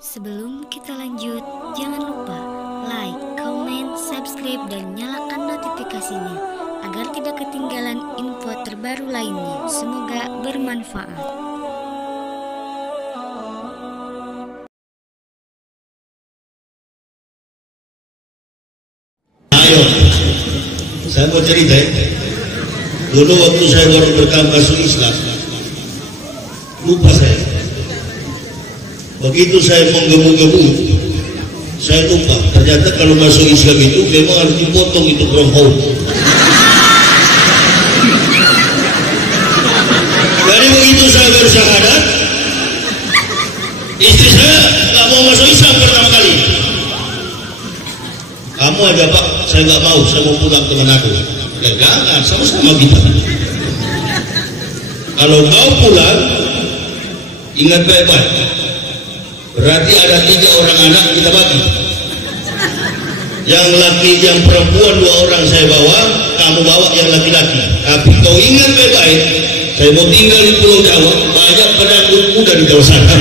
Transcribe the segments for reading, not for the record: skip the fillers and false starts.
Sebelum kita lanjut, jangan lupa like, comment, subscribe, dan nyalakan notifikasinya agar tidak ketinggalan info terbaru lainnya. Semoga bermanfaat. Ayo, saya mau cerita ya. Dulu waktu saya baru bergabung masuk Islam, lupa saya. Begitu saya menggebu-gebu, saya lupa. Ternyata kalau masuk Islam itu memang harus dipotong itu kerongkong. Jadi begitu saya bersyahadat, istri saya nggak mau masuk Islam pertama kali. Kamu aja Pak, saya nggak mau, saya mau pulang ke Manado. Ya jangan, sama-sama kita. Kalau kau pulang, ingat baik-baik. Berarti ada 3 orang anak kita bagi. Yang laki, yang perempuan 2 orang saya bawa, kamu bawa yang laki-laki. Tapi kau ingat baik-baik, saya mau tinggal di Pulau Jawa, banyak penakut muda di Jawa sana.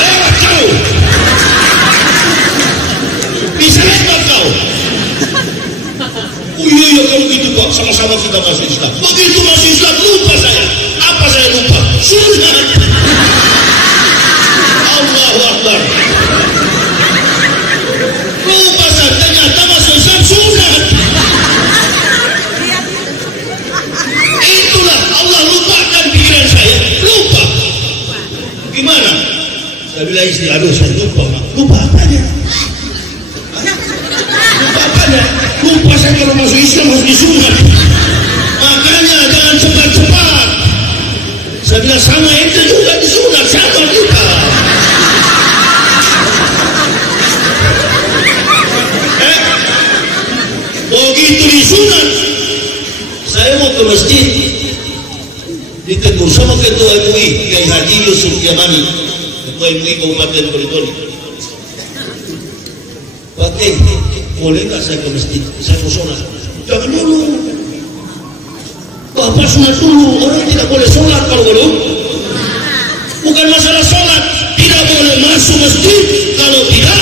Lewat kau. Bisa lewat kau. Oh iya kalau gitu Pak, sama-sama kita masuk Islam. Begitu masuk Islam lupa saya. Apa saya lupa? Sunat. Allahu Akbar. Lupa saya, ternyata masuk Islam sunat. Itulah Allah lupakan pikiran saya. Lupa. Gimana? Saya bilang istri, aduh saya lupa Mak. Lupa apanya? Lupa apanya? Lupa saya kalau masuk Islam harus disunat. Makanya jangan cepat-cepat. Saya bilang sama itu juga disunat, sama juga. Begitu disunat, saya mau ke masjid, ditegur sama ketua MUI, Kiai Haji Yusuf Yamani, ketua MUI Kabupaten Boyolali. Pak Kiai, boleh nggak saya ke masjid? Saya mau sholat. Jangan dulu. Bapak sunat dulu. Orang tidak boleh sholat kalau belum. Bukan masalah sholat. Tidak boleh masuk masjid kalau tidak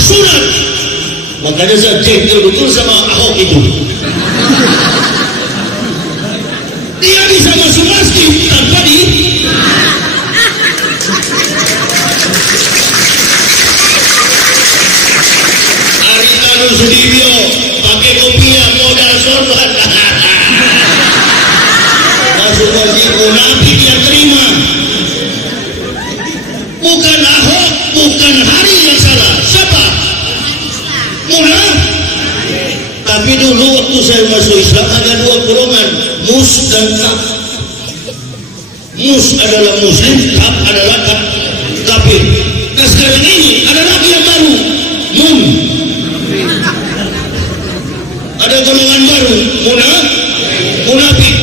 sunat. Makanya saya jengkel betul sama Ahok itu. Dia bisa masuk masjid tanpa di. Aritanu Sudibyo pakai kopiah modal sorban. Masuk masjid munafik yang terima. Bukan Ahok, bukan Hari yang salah. Siapa? Munafik. Tapi dulu waktu saya masuk Islam ada 2 golongan, mus dan kaf. Mus adalah muslim, kaf adalah kafir. Nah sekarang ini ada lagi yang baru, ada golongan baru, munafik.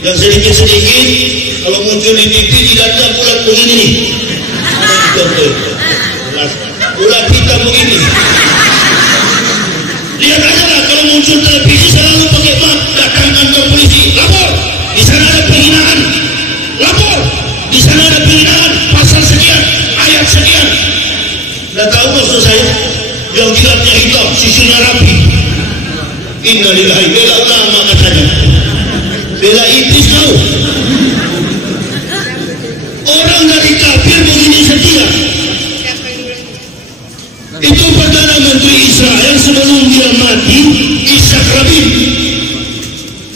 Yang sedikit-sedikit kalau muncul di TV jidatnya bulat begini nih. Bulat hitam begini. Lihat aja lah kalau muncul televisi selalu pakai map, datang kantor polisi, lapor. Di sana ada penghinaan, lapor. Di sana ada penghinaan, pasal sekian, ayat sekian. Dah tahu maksud saya? Yang jidatnya hitam, sisinya rapi. Innalillahi, bela ulama katanya. Bela iblis tahu. Orang dari kafir begini setia. Itu Perdana Menteri Israel sebelum dia mati, Ishak Rabin.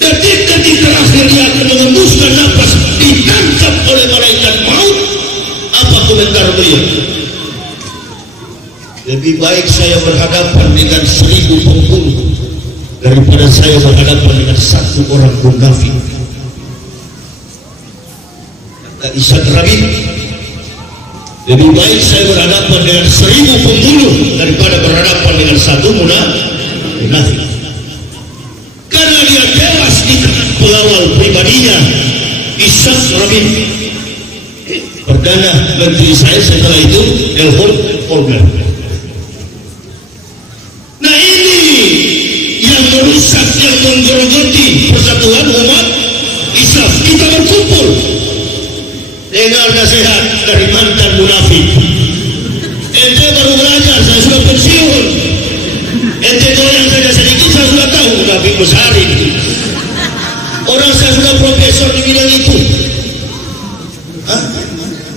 Detik-detik terakhir dia akan mengembuskan nafas, ditangkap oleh malaikat maut. Apa komentar beliau? Lebih baik saya berhadapan dengan 1000 pembunuh daripada saya berhadapan dengan 1 orang munafik. Kata Ishak Rabin, lebih baik saya berhadapan dengan 1000 pembunuh daripada berhadapan dengan 1 munafik. Karena dia tewas di tangan pengawal pribadinya, Ishak Rabin. Perdana Menteri saya setelah itu Elhor Organ. Nah ini yang merusak, yang menggerogoti persatuan umat Islam. Kita berkumpul dengar nasihat dari mantan munafik. Ente baru belajar, saya sudah pensiun. Ente goyang saja sedikit, saya sudah tahu munafik besar itu. Orang saya sudah profesor di bidang itu. Hah?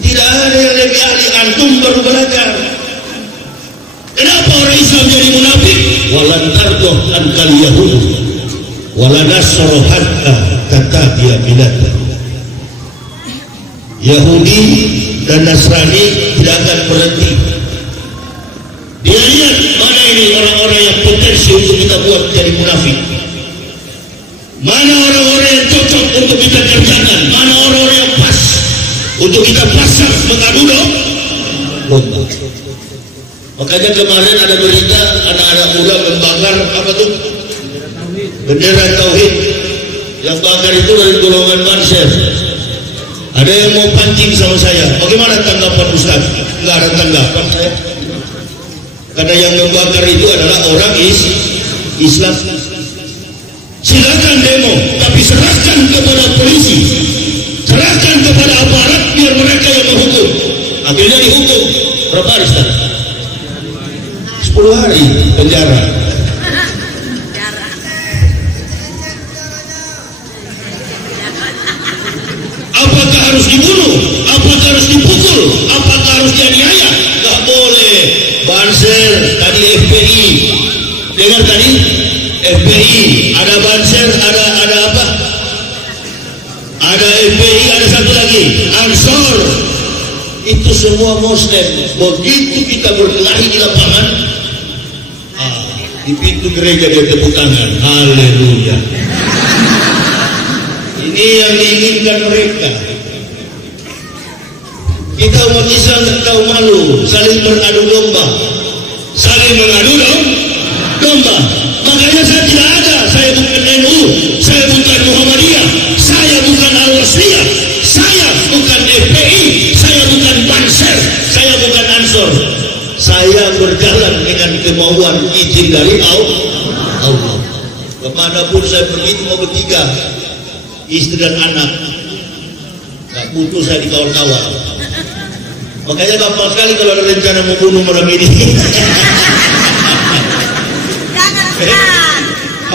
Tidak ada yang lebih ahli, antum baru belajar. Kenapa orang Islam jadi munafik? Walan tardoh ankal Yahud walan nasroh hatta tatabiya biladah. Yahudi dan Nasrani tidak akan berhenti. Dia lihat mana ini orang-orang yang potensi untuk kita buat jadi munafik. Mana orang-orang yang cocok untuk kita kerjakan, mana orang-orang yang pas untuk kita pasang mengadu domba. Makanya kemarin ada berita anak-anak muda membakar apa tuh? Bendera tauhid. Yang bakar itu dari golongan Banser. Ada yang mau pancing sama saya. Bagaimana tanggapan Ustaz? Enggak ada tanggapan saya. Karena yang membakar itu adalah orang Islam. Silakan demo, tapi serahkan kepada polisi, serahkan kepada aparat biar mereka yang menghukum. Akhirnya dihukum. Berapa hari Ustaz? 10 hari penjara. Apakah harus dibunuh? Apakah harus dipukul? Apakah harus dianiaya? Gak boleh. Banser, tadi FPI. Dengar tadi? FPI, ada Banser, ada apa? Ada FPI, ada satu lagi, Ansor. Itu semua Muslim. Begitu kita berkelahi di lapangan, di pintu gereja dia tepuk tangan. Haleluya. Ini yang diinginkan mereka. Kita umat Islam tak tahu malu, saling beradu domba, saling mengadu domba. Makanya saya tidak ada, saya bukan NU, saya bukan Muhammadiyah, saya bukan Al-Wasliyah, saya bukan FPI, saya bukan Banser, saya bukan Ansor. Saya berjalan dengan kemauan izin dari Allah. Kemanapun saya pergi cuma bertiga, istri dan anak. Tak butuh saya dikawal-kawal. Makanya gampang sekali kalau ada rencana membunuh malam ini. Jangan.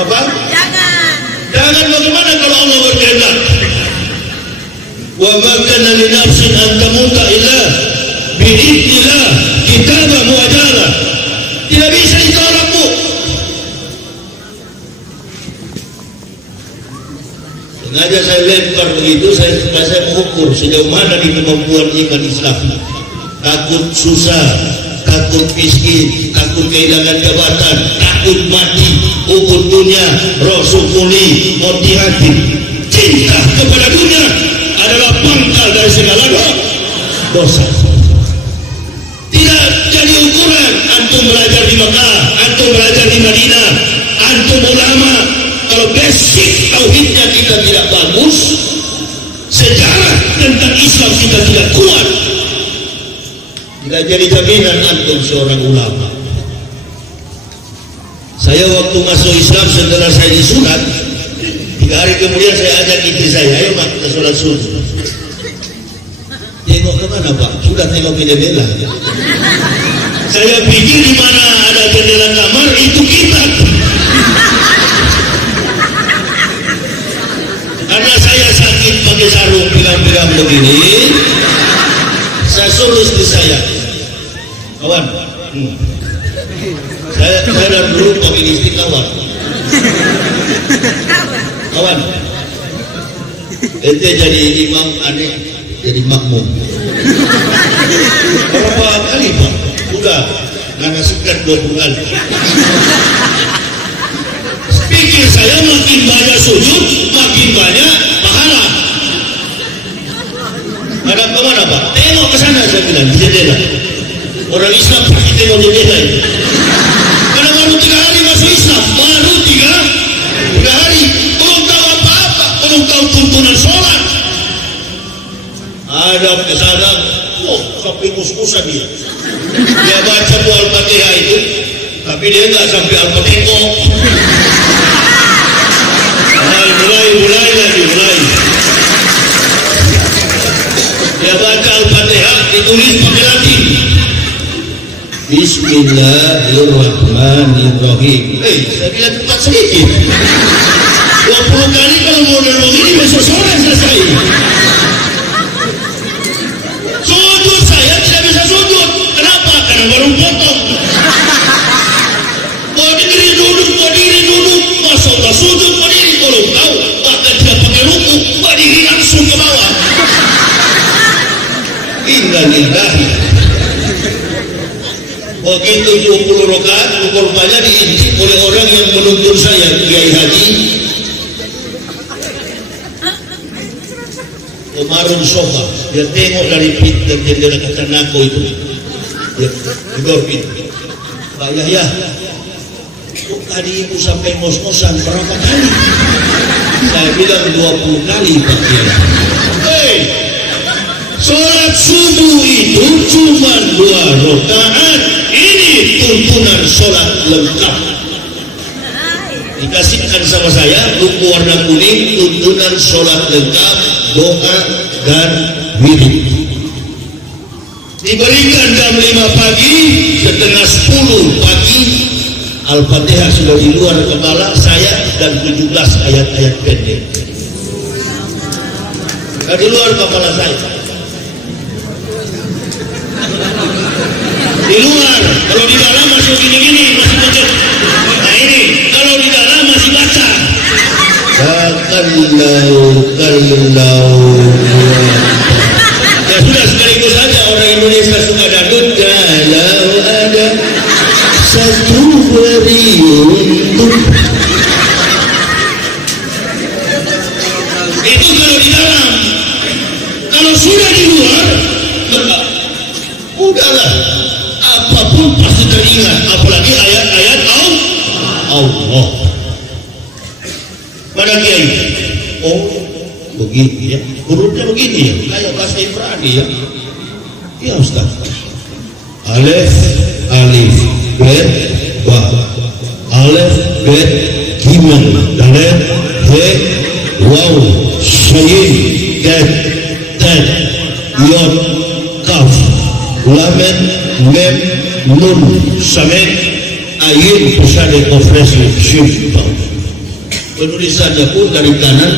Apa? Jangan bagaimana kalau Allah berkehendak? Wa ma kana li nafsin an tamuta illa bi idznillah kitaban muajjala. Tidak bisa ditolak, Bu. Sengaja saya lempar begitu, supaya saya mengukur sejauh mana di kemampuan iman Islam. Takut susah, takut miskin, takut kehilangan jabatan, takut mati, ubud dunia, rosukuli, motihati. Cinta kepada dunia adalah pangkal dari segala dosa. Tidak jadi ukuran antum belajar di Mekah, antum belajar di Madinah, antum ulama. Kalau basic tauhidnya kita tidak bagus, sejarah tentang Islam kita tidak kuat, tidak jadi jaminan antum seorang ulama. Saya waktu masuk Islam setelah saya disunat, 3 hari kemudian saya ajak istri saya, ayo Pak kita sholat subuh. Tengok kemana Pak? Sudah tengok ke jendela. Saya pikir di mana ada jendela kamar itu kitab. Karena saya sakit pakai sarung piram-piram begini, saya suruh istri saya, kawan, saya dari dulu pakai istri kawan, ente jadi imam, aneh jadi makmum. Berapa kali Pak? Udah, nggak sekian 20 kali. Pikir saya makin banyak sujud, makin banyak pahala. Ada kemana Pak? Tengok ke sana saya bilang, di jendela. Orang Islam pasti tengok jendela itu. Karena baru 3 hari masuk Islam, baru 3 hari, belum tahu apa-apa, belum tahu tuntunan sholat. Ada ke sana, sampai mus-musan dia. Dia baca Al-Fatihah itu, tapi dia nggak sampai Al-Fatihah. mulai lagi. Dia Al-Fatihah ditulis pakai Latin. Bismillahirrahmanirrahim. Saya bilang cepat sedikit. 20 kali kalau mau dorong ini besok sore selesai. Sujud saya tidak bisa sujud. Kenapa? Karena baru potong. Berdiri duduk, masa udah sujud berdiri. Kalau tahu, bahkan tidak pakai ruku, berdiri langsung ke bawah. Innalillahi. Begitu 20 rakaat, rupanya diintip oleh orang yang menuntut saya, Kiai Haji Umarun Sofa. Dia tengok dari pintu jendela kata Nako itu. Dia gedor pintu. Pak Yahya, kok tadi ibu sampai ngos-ngosan berapa kali? Saya bilang 20 kali Pak Kiai. Sholat subuh itu cuma 2 rakaat. Ini tuntunan sholat lengkap. Dikasihkan sama saya buku warna kuning, tuntunan sholat lengkap, doa dan wirid. Diberikan jam 5 pagi, setengah 10 pagi, Al-Fatihah sudah di luar kepala saya dan 17 ayat-ayat pendek. Di luar kepala saya. Di luar, kalau di dalam masih gini-gini, masih baca. Nah ini, kalau di dalam masih baca. Kalau. Ya sudah sekaligus saja orang Indonesia suka dangdut. Kalau ada satu beruntung. Itu kalau di dalam. Kalau sudah di luar, udahlah. Apapun pasti teringat, apalagi ayat-ayat Allah. Mana Kiai? Oh, begini ya. Hurufnya begini ya, kayak bahasa Ibrani ya. Ya Ustaz. Alif, bet, ba. Alif, bet, gimel, dalil, he, waw, syin, ket, tet, yod, kaf, lamen, mem, nun, samen, ayin, pusade, kofresi, syif, bau. Penulisannya pun dari kanan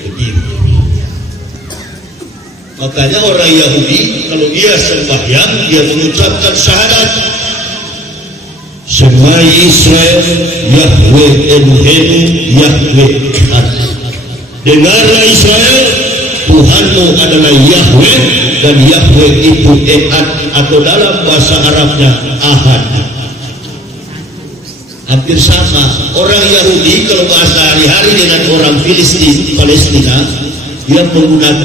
ke kiri. Makanya orang Yahudi kalau dia sembahyang dia mengucapkan syahadat Shema Israel Yahweh Elohenu Yahweh Echad. Dengarlah Israel, Tuhanmu adalah Yahweh dan Yahweh itu Echad, atau dalam bahasa Arabnya Ahad. Hampir sama. Orang Yahudi kalau bahasa hari-hari dengan orang Filistin, Palestina, dia menggunakan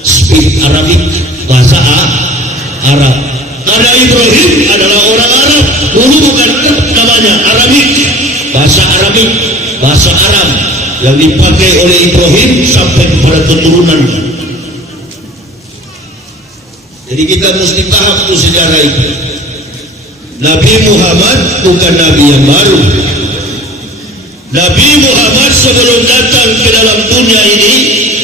speak Arabik, bahasa Arab. Karena Ibrahim adalah orang Arab, dulu bukan namanya Arabik, bahasa Arabik, bahasa Arab yang dipakai oleh Ibrahim sampai kepada keturunan. Jadi kita mesti paham itu sejarah itu. Nabi Muhammad bukan Nabi yang baru. Nabi Muhammad sebelum datang ke dalam dunia ini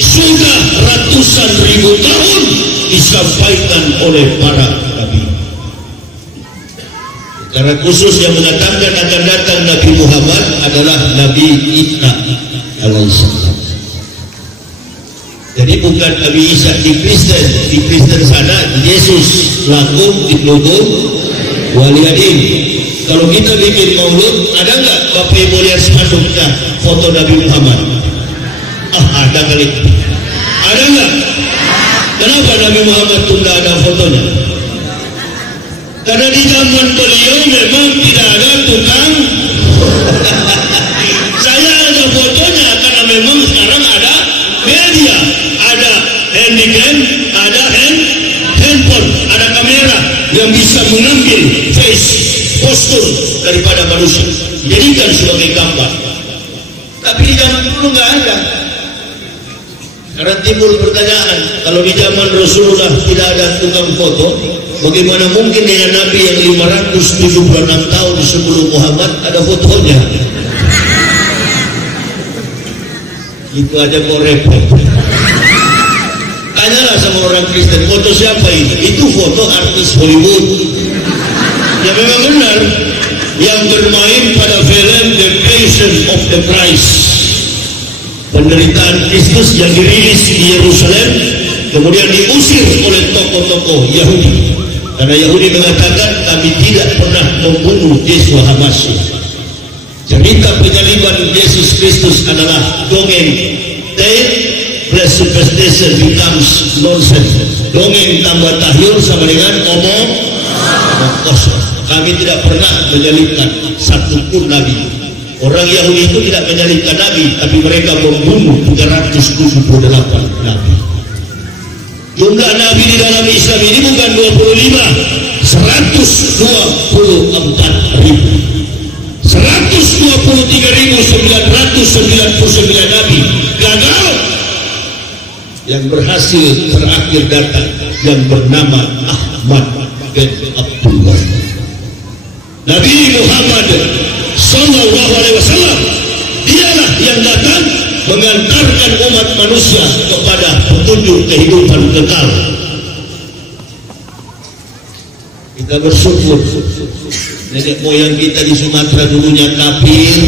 sudah ratusan ribu tahun disampaikan oleh para Nabi. Karena khusus yang mengatakan akan datang Nabi Muhammad adalah Nabi Isa alaihissalam. Jadi bukan Nabi Isa di Kristen sana Yesus lakum diplugum waliyadin. Kalau kita bikin maulud, ada nggak Bapak Ibu lihat spanduknya foto Nabi Muhammad? Ada kali. Ada nggak? Kenapa Nabi Muhammad tunda ada fotonya? Karena di zaman beliau memang tidak ada tukang. Saya ada fotonya karena memang sekarang ada media, ada handycam, ada handphone, ada kamera yang bisa mengambil face, postur daripada manusia, jadikan sebagai gambar. Tapi di zaman dulu nggak ada. Karena timbul pertanyaan, kalau di zaman Rasulullah tidak ada tukang foto, bagaimana mungkin dengan Nabi yang 576 tahun sebelum Muhammad ada fotonya? Itu aja mau repot. Tanyalah sama orang Kristen, foto siapa ini? Itu foto artis Hollywood. Ya memang benar, yang bermain pada film The Passion of the Christ, penderitaan Kristus yang dirilis di Yerusalem, kemudian diusir oleh tokoh-tokoh Yahudi. Karena Yahudi mengatakan kami tidak pernah membunuh Yeshua HaMashiach. Cerita penyaliban Yesus Kristus adalah dongeng. Plus superstition becomes nonsense. Dongeng tambah tahyul sama dengan omong kosong. Kami tidak pernah menyalibkan satupun nabi. Orang Yahudi itu tidak menyalibkan nabi, tapi mereka membunuh 378 nabi. Jumlah nabi di dalam Islam ini bukan 25, 124.000. 123.999 nabi gagal. Yang berhasil terakhir datang yang bernama Ahmad bin Abdullah. Nabi Muhammad sallallahu alaihi wasallam dialah yang datang mengantarkan umat manusia kepada petunjuk kehidupan kekal. Kita bersyukur nenek moyang kita di Sumatera dulunya kafir,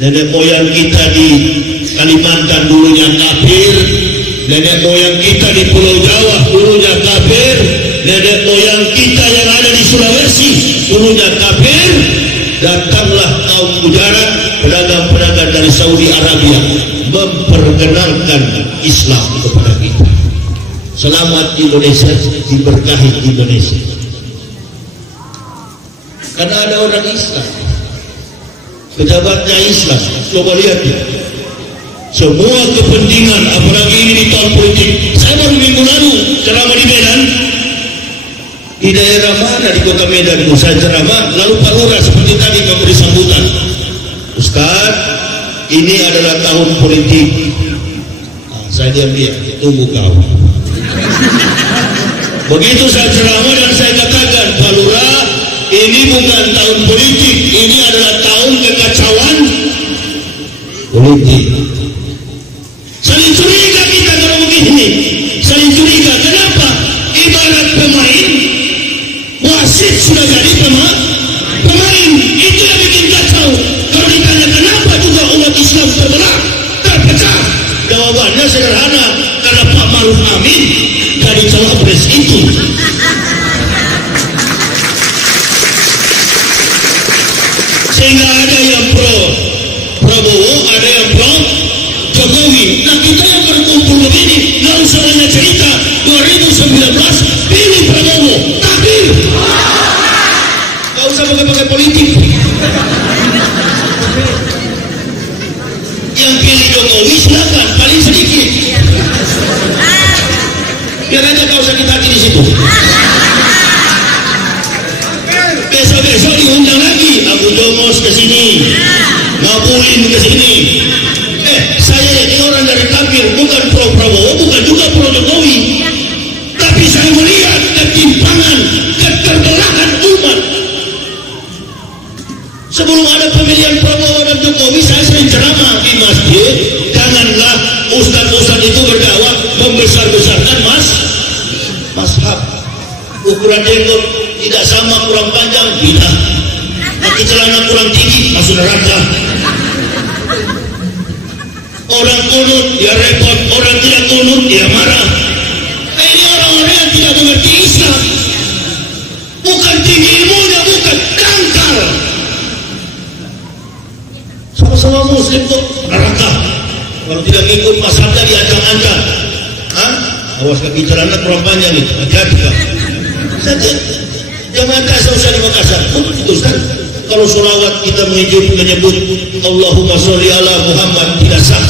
nenek moyang kita di Kalimantan dulunya kafir, nenek moyang kita di Pulau Jawa dulunya kafir, nenek moyang kita yang ada di Sulawesi dulunya kafir. Datanglah kaum mujarab, pedagang-pedagang dari Saudi Arabia memperkenalkan Islam kepada kita. Selamat Indonesia, diberkahi Indonesia. Karena ada orang Islam, pejabatnya Islam. Coba lihat ya, semua kepentingan, apalagi ini di tahun politik. Saya baru minggu lalu ceramah di Medan. Di daerah mana di kota Medan itu saya ceramah, lalu Pak Lurah seperti tadi memberi sambutan. Ustaz, ini adalah tahun politik. Saya diam-diam, tunggu kau. Begitu saya ceramah dan saya katakan, Pak Lurah, ini bukan tahun politik, ini adalah tahun kekacauan politik. Saling curiga kita kalau begini, saling curiga. Kenapa? Ibarat pemain, wasit sudah jadi pemain, itu yang bikin kacau. Kalau ditanya kenapa juga umat Islam terbelah, terpecah, jawabannya sederhana, karena Pak Maruf Amin jadi cawapres itu. Sehingga ada yang pro Prabowo, ada yang pro Jokowi. Nah kita yang berkumpul begini, nggak usah banyak cerita. 2019 pilih Prabowo, takbir. Nggak usah pakai politik. Yang pilih Jokowi silakan, paling sedikit. Biar aja kau sakit hati di situ. Besok-besok diundang lagi Abu Domos ke sini, Ngabulin ke sini. Saya ini orang dari kafir, bukan pro Prabowo, bukan juga pro Jokowi. Tapi saya melihat ketimpangan, keterbelahan umat. Sebelum ada pemilihan Prabowo dan Jokowi, saya sering ceramah di masjid. Janganlah ustaz-ustaz itu berdakwah membesar-besarkan mazhab. Ukuran jenggot tidak sama, kurang panjang, tidak. Pakai celana kurang tinggi, masuk neraka. Orang kunut dia repot, orang tidak kunut dia marah. Ini orang-orang yang tidak mengerti Islam. Bukan tinggi ilmunya, bukan, dangkal. Sama-sama muslim kok, neraka. Kalau tidak ngikut mazhabnya diancam-ancam. Awas kaki celana kurang panjang nih, hati-hati kak. Jangan kasih usah di Makassar. Itu Ustaz, kalau sholawat kita menyebut Allahumma sholli ala Muhammad tidak sah.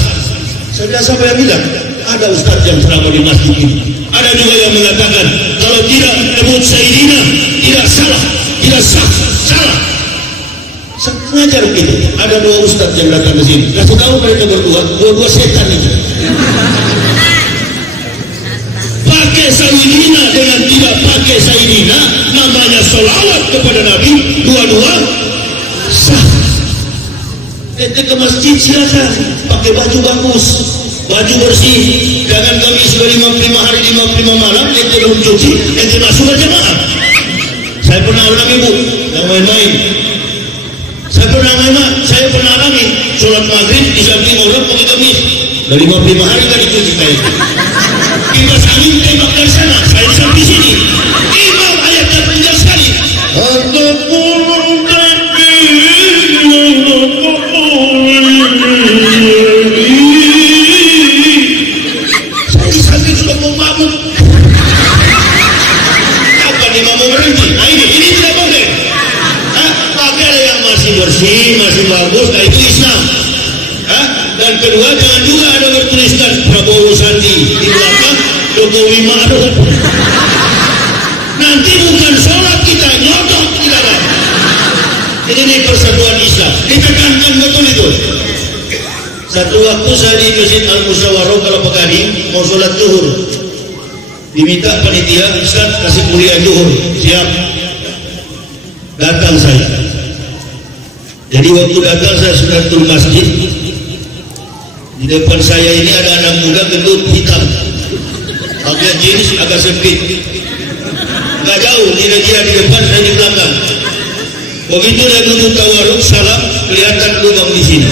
Saya bilang siapa yang bilang? Ada Ustaz yang ceramah di masjid ini. Ada juga yang mengatakan kalau tidak menyebut Sayyidina tidak salah, tidak sah, salah. Sengaja begitu. Ada dua Ustaz yang datang ke sini. Kasih tahu mereka berdua, dua setan itu. Pakai Sayyidina dengan tidak pakai Sayyidina, namanya sholawat kepada Nabi, dua-dua sah. Ente ke masjid silakan, pakai baju bagus, baju bersih, jangan gamis 55 hari 55 malam, ente belum cuci, ente masuk berjamaah. Saya pernah alami bu, yang main-main. Saya pernah alami sholat maghrib di samping orang pakai gamis. Dari 55 hari kan dicuci kain. Kipas angin tembak dari sana, saya di samping sini. Imam ayatnya panjang sekali. Saya di samping sudah mau makmum. Apa nih mau berhenti? Nah ini tidak boleh. Pakai yang masih bersih, masih bagus, nah itu Islam. Dan kedua, jangan juga ada bertuliskan Prabowo Sandi di belakang Jokowi Ma'ruf. Nanti bukan sholat kita, nyodok di dalam. Ini persatuan Islam, ditekankan betul itu. Satu waktu saya di Masjid Al-Musyawarah Kelapa Gading mau sholat zuhur, diminta panitia Ustaz kasih kuliah zuhur, siap. Datang saya. Jadi waktu datang saya sudah turun masjid. Di depan saya ini ada anak muda gendut hitam, pakai jeans agak sempit, nggak jauh, dia di depan, saya di belakang. Begitu dia duduk tawaruk salam, kelihatan lubang di sini.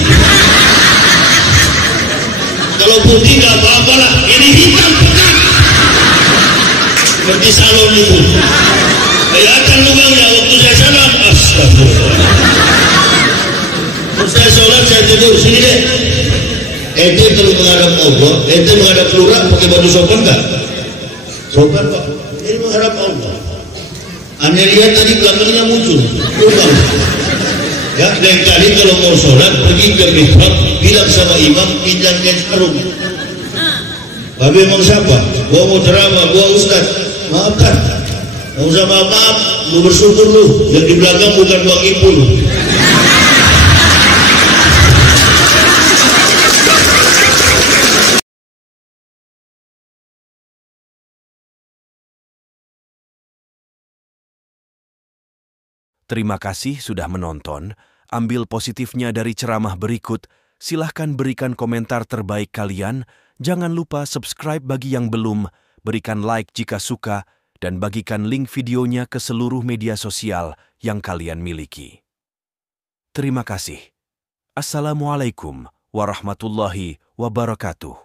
Kalau putih nggak apa-apa lah, ini hitam pekat, seperti salon itu. Kelihatan lubangnya. Waktu saya salam, astagfirullah. Terus saya sholat, saya tidur sini deh. Ente kalau menghadap Allah, ente menghadap lurah pakai baju sopan enggak? Sopan pak. Ini menghadap Allah. Anda lihat tadi belakangnya muncul lubang. Ya, lain kali kalau mau sholat pergi ke mihrab, bilang sama imam pinjamkan sarung. Tapi emang siapa? Gua mau ceramah, gua ustaz. Maafkan. Mau sama maaf, lu bersyukur lu. Yang di belakang bukan Bang Ipul. Terima kasih sudah menonton. Ambil positifnya dari ceramah berikut. Silahkan berikan komentar terbaik kalian. Jangan lupa subscribe bagi yang belum. Berikan like jika suka. Dan bagikan link videonya ke seluruh media sosial yang kalian miliki. Terima kasih. Assalamualaikum warahmatullahi wabarakatuh.